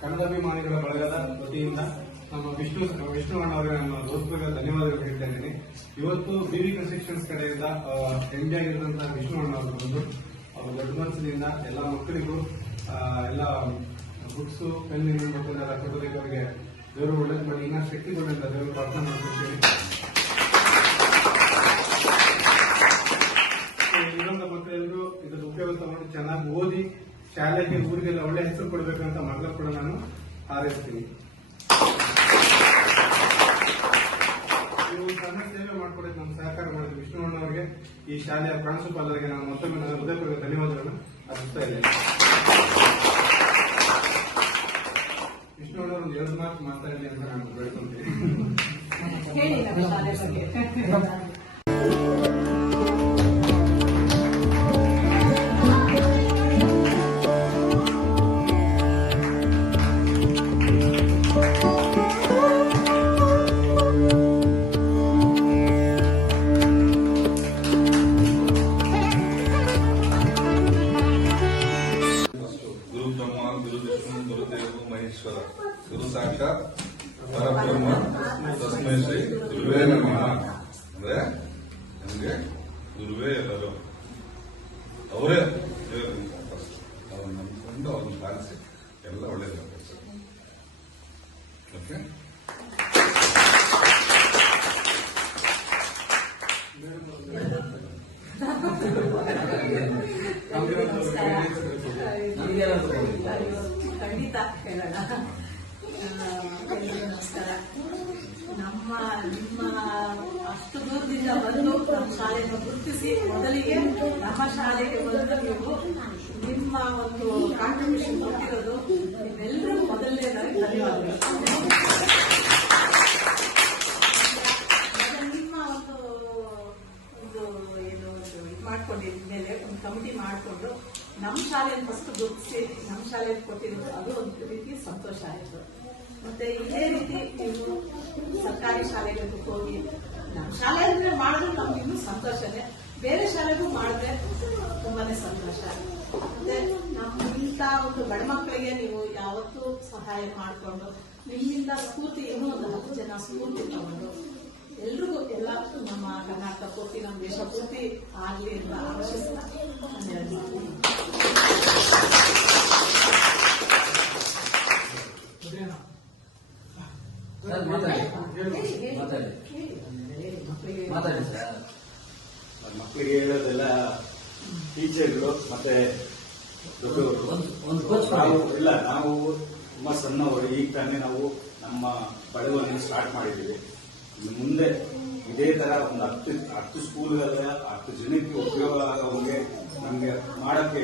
ಕನ್ನಡಾಭಿಮಾನಿಗಳ ಬಳಗದ ವತಿಯಿಂದ ನಮ್ಮ ವಿಷ್ಣು ಅಣ್ಣವರಿಗೆ ನಾನು ಹೃತ್ಪೂರ್ವಕ ಧನ್ಯವಾದಗಳು ಹೇಳ್ತಾ ಇದ್ದೀನಿ. ಇವತ್ತು ಬಿವಿ ಕನ್ಸ್ಟ್ರಕ್ಷನ್ಸ್ ಕಡೆಯಿಂದ ಎಂಜಾಯ್ ಆಗಿರುವಂತಹ ವಿಷ್ಣು ಅಣ್ಣವರು ಬಂದು ಅವರು ದೊಡ್ಡ ಮನಸ್ಸಿನಿಂದ ಎಲ್ಲ ಮಕ್ಕಳಿಗೂ ಎಲ್ಲ ಬುಕ್ಸು ಪೆನ್ ಮಕ್ಕಳೆಲ್ಲ ಕೊಡೋದಕ್ಕೆ ಅವರಿಗೆ ದೇವರು ಒಳ್ಳೇದು ಮಾಡಿ ಇನ್ನಷ್ಟು ಶಕ್ತಿಗಳಿಂದ ದೇವರು ಪ್ರಾರ್ಥನೆ ಮಾಡ್ಕೊಳ್ತೀನಿ. ಇರುವಂತ ಮಕ್ಕಳೆಲ್ಲರೂ ಇದರ ಉಪಯೋಗ ತಗೊಂಡು ಚೆನ್ನಾಗಿ ಓದಿ ಶಾಲೆಗೆ ಊರಿಗೆಲ್ಲ ಒಳ್ಳೆ ಹೆಸರು ಕೊಡಬೇಕಂತ ಮಕ್ಕಳು ಕೂಡ ನಾನು ಹಾರೈಸ್ತೀನಿ. ನೀವು ಸಣ್ಣ ಸೇವೆ ಮಾಡ್ಕೊಡೋಕೆ ನಮ್ಗೆ ಸಹಕಾರ ಮಾಡಿದ್ರು ವಿಷ್ಣು ಅಣ್ಣವರಿಗೆ, ಈ ಶಾಲೆಯ ಪ್ರಾಂಶುಪಾಲರಿಗೆ ನಾನು ಮತ್ತೊಮ್ಮೆ ನನ್ನ ಹೃದಯಪೂರ್ವಕ ಧನ್ಯವಾದಗಳನ್ನು ಅರ್ಪಿಸ್ತಾ ಇದ್ದೇನೆ. ವಿಷ್ಣು ಅಣ್ಣವರು ಒಂದು 2 ಮಾತು ಮಾತಾಡಲಿ ಅಂತ ನಾನು ಬೇಡ್ಕೊಂತೀನಿ. ಮಹೇಶ್ವರ ಗುರು ಸಾಕ್ಷಾತ್ ಪರಬ್ರಹ್ಮ ತಸ್ಮೈ ಶ್ರೀ ಗುರುವೇ ನಮಃ. ಅಂದ್ರೆ ನಮ್ಗೆ ಗುರುವೇ ಎಲ್ಲರೂ ಅವರೇ ಅವ್ರನ್ನ ನಂಬಿಕೊಂಡು ಅವ್ರನ್ನ ಪಾಲಿಸಿ ಎಲ್ಲ ಒಳ್ಳೇದಾಗುತ್ತೆ ಸರ್. ಓಕೆ, ಖಂಡಿತ ಹೇಳೋಣ. ನಮಸ್ಕಾರ. ನಿಮ್ಮ ಅಷ್ಟು ದೂರದಿಂದ ಬಂದು ನಮ್ಮ ಶಾಲೆಯನ್ನು ಗುರುತಿಸಿ ಮೊದಲಿಗೆ ನಮ್ಮ ಶಾಲೆಗೆ ಬಂದು ನೀವು ನಿಮ್ಮ ಒಂದು ಕಾಂಟ್ರಿಬ್ಯೂಷನ್ ಕೊಟ್ಟಿರೋದು ನಿಮ್ಮೆಲ್ಲರೂ ಮೊದಲನೇದಾಗಿ ಧನ್ಯವಾದಗಳು. ನಿಮ್ಮ ಒಂದು ಏನು ಮಾಡ್ಕೊಂಡಿದ್ಮೇಲೆ ಒಂದು ಕಮಿಟಿ ಮಾಡಿಕೊಂಡು ನಮ್ಮ ಶಾಲೆಯನ್ನು ಫಸ್ಟ್ ಗುರುತಿಸಿ ನಮ್ಮ ಶಾಲೆಯಲ್ಲಿ ಕೊಟ್ಟಿರೋದು ಅದು ಒಂದು ರೀತಿ ಸಂತೋಷ ಆಯಿತು. ಮತ್ತೆ ಇದೇ ರೀತಿ ನೀವು ಸರ್ಕಾರಿ ಶಾಲೆಗಳಿಗೂ ಹೋಗಿ ನಮ್ಮ ಶಾಲೆ ಅಂದ್ರೆ ಮಾಡಿದ್ರೆ ನಮ್ಗೆ ಇನ್ನೂ ಸಂತೋಷನೇ, ಬೇರೆ ಶಾಲೆಗೂ ಮಾಡಿದ್ರೆ ತುಂಬಾನೇ ಸಂತೋಷ. ಮತ್ತೆ ಇಂಥ ಒಂದು ಬಡ ಮಕ್ಕಳಿಗೆ ನೀವು ಯಾವತ್ತೂ ಸಹಾಯ ಮಾಡಿಕೊಂಡು ನಿಮ್ಮಿಂದ ಸ್ಫೂರ್ತಿ ಇನ್ನೂ ಒಂದು 10 ಜನ ಸ್ಫೂರ್ತಿ ತಗೊಂಡು ಎಲ್ರಿಗೂ ಎಲ್ಲ ನಮ್ಮ ಕರ್ನಾಟಕ ಪೂರ್ತಿ ನಮ್ಮ ದೇಶ ಪೂರ್ತಿ ಆಗಲಿ ಅಂತ ಆಶಿಸ್ತಾ ಮಕ್ಕಳಿಗೆ ಹೇಳೋದೆಲ್ಲ ಟೀಚರ್ಗಳು ಮತ್ತೆ ಇಲ್ಲ, ನಾವು ತುಂಬಾ ಸಣ್ಣವರು. ಈಗ ತಾನೇ ನಾವು ನಮ್ಮ ಬಳಗವನ್ನು ಸ್ಟಾರ್ಟ್ ಮಾಡಿದ್ದೀವಿ. ಮುಂದೆ ಇದೇ ತರ ಒಂದು 10 ಸ್ಕೂಲ್ಗಳ 10 ಜನಕ್ಕೆ ಉಪಯೋಗ ಆಗೋಂಗೆ ನಮ್ಗೆ ಮಾಡಕ್ಕೆ